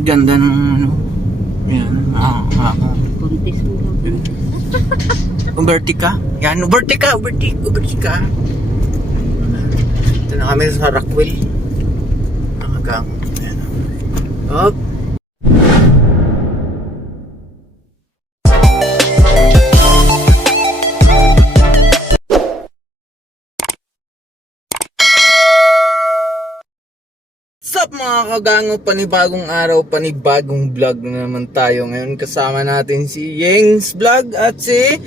Ganda ng ano. Yan. Kontis mo lang. Ubertica. Yan, Ubertica. Ito na kami sa Rockwell. Nakagang. Ayan. Up. Sup mga kagango, panibagong araw, panibagong vlog na naman tayo. Ngayon kasama natin si Yengs Vlog at si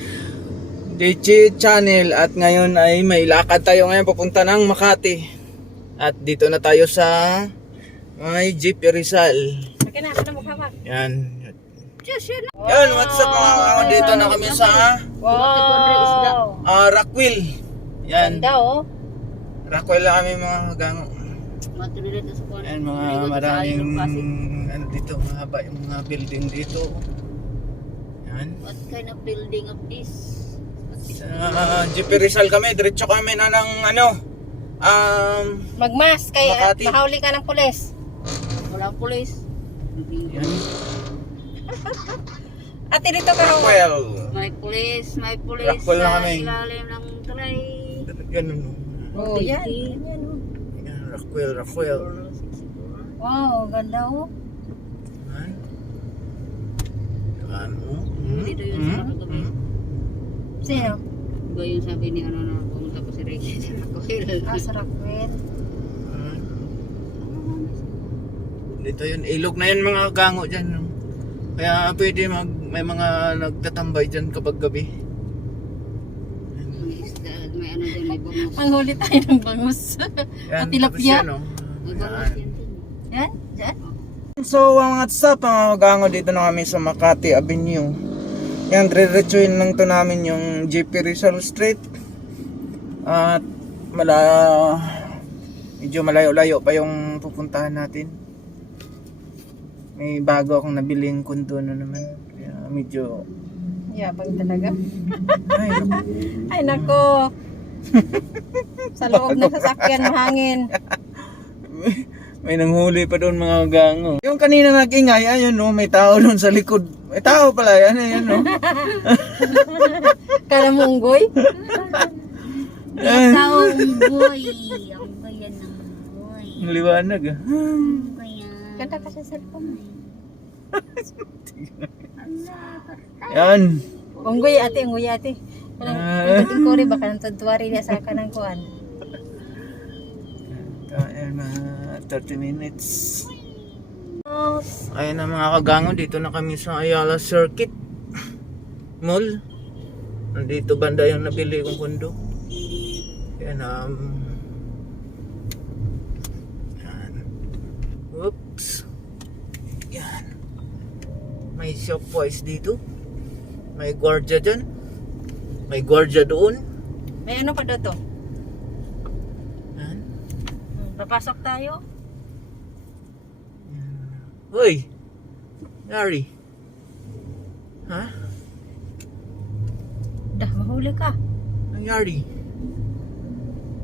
JC Channel. At ngayon ay may lakad tayo ngayon papunta ng Makati. At dito na tayo sa may Jeep Rizal. Yan. Yan, what's up mga kagango, dito na kami sa Rockwell. Yan. Rockwell na kami mga kagango. Ayan, mga maraming ano dito, mahaba yung mga building dito. Yan. What kind of building of this? Sa Jeep Rizal kami, diretso kami na ng ano, Magmas, kay Makati. mahuli ka ng pulis. Walang pulis. Yan. Ate, dito ka raw. Rockwell. May pulis Rockwell na sa kami. ilalim ng tulay. Ganun. Oh, yan. Yan, oh. Yan, Rockwell. Wow, ganda oh. Yan. Yan, Dito yun sa kagabi. Sino? Diba yung sabi ni ano na pumunta po si Reggie sa Rockwell. Sa Rockwell. Dito yun, ilog na yun mga gango dyan. No? Kaya pwede may mga nagtatambay dyan kapag gabi. May isda, may ano dyan, may bangus. Manghuli tayo ng bangus. Yan, Tilapia. tapos yan, oh. May bangus Yan. yan. Yan, dyan. So, ang WhatsApp, mga gango, dito na kami sa Makati Avenue. Yan, diretsuhin lang to namin yung JP Rizal Street. At medyo malayo-layo pa yung pupuntahan natin. May bago akong nabiling kundo na naman. Kaya medyo... Yabang talaga. Ay, naku. Ay, nako. Sa loob ng sasakyan, mahangin. May nanghuli pa doon mga gango. Yung kanina nag-ingay, ayun no, may tao doon sa likod. May tao pala yan, ayan no. Kala mo unggoy? Yan. Sa unggoy. Ang bayan ng unggoy. Ang liwanag ah. Unggoy yan. Ganda ka sa cellphone. Yan. Unggoy ate. Ikating ko rin, baka nang tuwari niya sa kanang kuan. Ayan, 30 minutes. Ayan na mga kagango, dito na kami sa Ayala Circuit Mall. Nandito banda yung nabili kong kondo. Ayan, yan. Oops. Yan. May Shopwise dito. May gwardiya dyan. May gwardiya doon. May ano pa dito? Yan. Papasok tayo. Hoy! Yari. Ha? Dah, mahuli ka. Nangyari?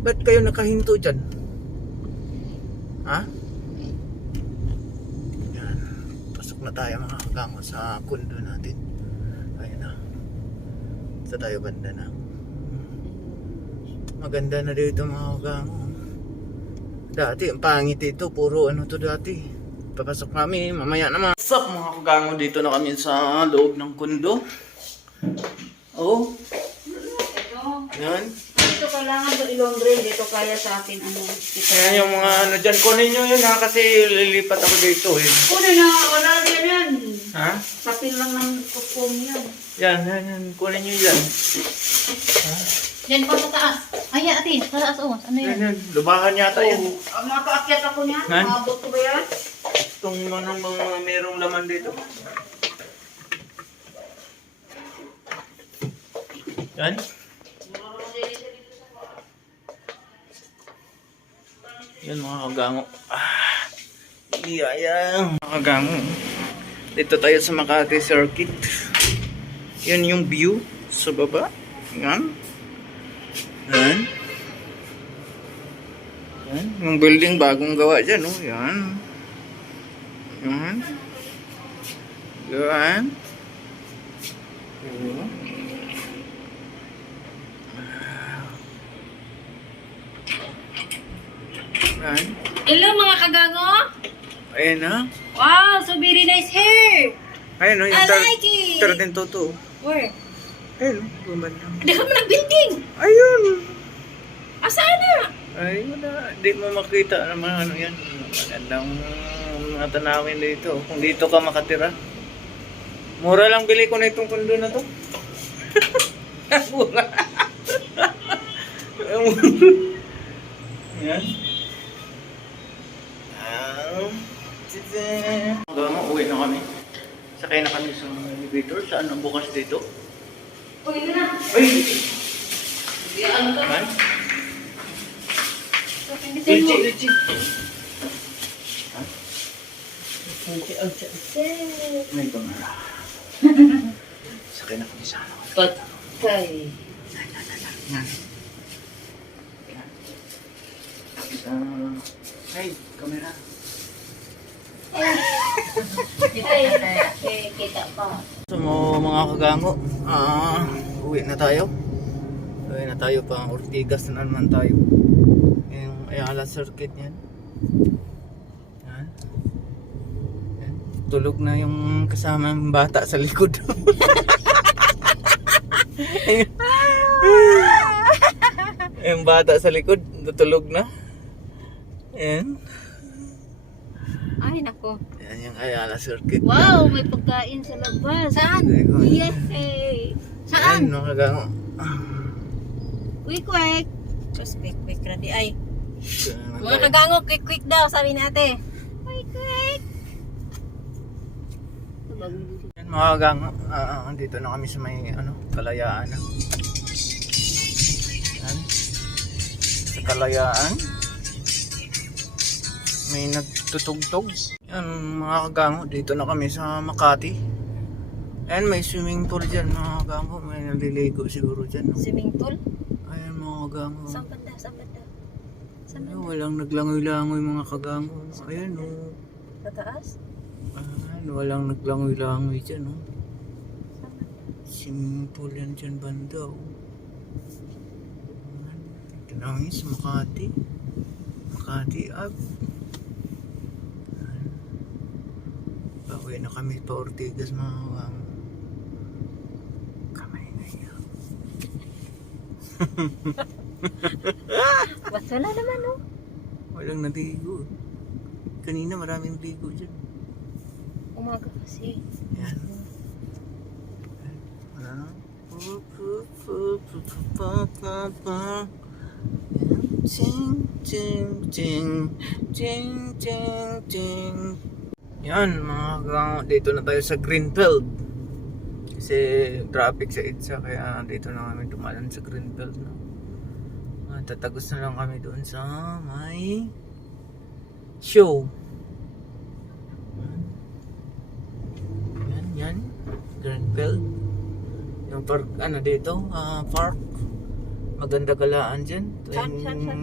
Ba't kayo nakahinto dyan? Ha? Yan. Pasok na tayo mga kagango sa kundo natin. Ayun na. Sa tayo banda na. Maganda na dito mga kagango. Dati, ang pangit ito. Puro ano to dati. Papasok kami, mamaya naman. What's up mga kagango? Dito na kami sa loob ng kundo. Oh. Yan. Dito kailangan to ilongre. Dito kaya sa akin ano. Ayan yung mga ano dyan. Kunin nyo yun ha, kasi lilipat ako dito eh. Kunin na, wala din yan. Ha? Sapin lang ng kupong yan. Yan. Kunin nyo yan. Yan pa sa taas. Ay, ate, sa taas oh. Ano yan? Yan. Lubahan yata yan. Ang makaakyat ako niyan. Han? Maabot ko ba yan? Itong mga merong laman dito. Yan. Yan mga kagango. Iyayang. Mga kagango. Dito tayo sa Makati Circuit. Yan yung view sa baba. Yan. Yan. Yan. Yung building bagong gawa dyan. Oh. Yan. Yan. Yan. Yan. Hello mga kagango! Ayan na. Wow, so very nice hair! Ayan o. I like it! Tara din toto. Where? Ayun o. Gumanda. Hindi ka mo nag-building! Ayun. Asaan na? Ay, wala. Di mo makita naman ano yan. Magandang mga tanawin dito. Kung dito ka makatira. Mura lang bili ko na itong kondo na to. Mura. Yan. Hanggang uwi na kami. Sakay na kami sa elevator. Saan ang bukas dito? Uy, ito na! Ay! Ano to? Man? So, pinditin mo. Legit. May kamera. Sakay na kami sa ano. Patay. Yan. Hey, kamera. Kita pa. So mga kagango, uwi na tayo. Uwi na tayo pa Ortigas na naman tayo. Yung Ayala Circuit yan. Yan. Yan. Tulog na yung kasama ng bata sa likod. Yung bata sa likod, natulog na. Yan. Ay, nako. Yan yung Ayala Circuit. Wow, may pagkain sa labas. Saan? Yes, eh. Saan? Yan mga kagango. Quick, quick. Just quick, quick. Ready, ay. Yan Mga kagango, quick, quick daw, sabi natin. Quick, quick. Yan mga kagango, andito na kami sa may Kalayaan na. Yan. Sa Kalayaan. May nagtutugtog. Yan mga kagango, dito na kami sa Makati. Ayan, may swimming pool dyan mga kagango. May naliligo siguro dyan. No? Swimming pool? Ayan mga kagango. Saan banda? Saan banda? Saan Ay, banda? walang naglangoy-langoy mga kagango. Ayan o. Sa taas? Ayan, walang naglangoy-langoy dyan o. Saan banda? Swimming pool yan dyan banda o. Ito na kami sa Makati. Makati up. Pauwi na kami pa Ortigas mga kagango. Kamay na yan. Ba't wala naman, no? Walang naligo. Kanina maraming ligo dyan. Umaga kasi. Yan. Wala. Ting, ting, ting, ting, ting, ting. Yan mga kagango, dito na tayo sa Greenfield. Kasi traffic sa EDSA kaya dito na kami dumalan sa Greenfield. No? Tatagos na lang kami doon sa may show. Yan. Greenfield. Yung park, dito, park. Maganda galaan dyan. Saan banda?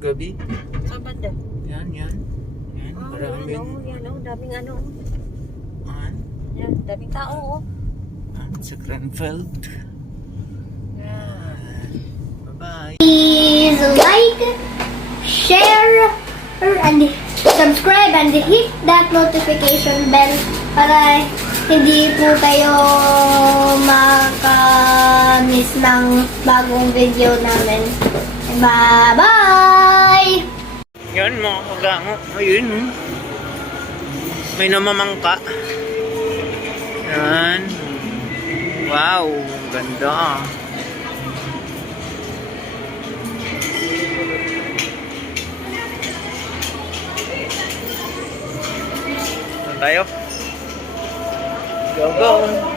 Gabi. Saan banda? Yan. Yan, maraming. Yan, daming ano. Yan, daming tao, oh. Sa Greenfield. Bye-bye. Please like, share, and subscribe and hit that notification bell para hindi po kayo maka-miss ng bagong video namin. Bye-bye! Yan mga kagango. Ayun. May namamangka. Yan. Wow. Ganda. Tayo. Go, go.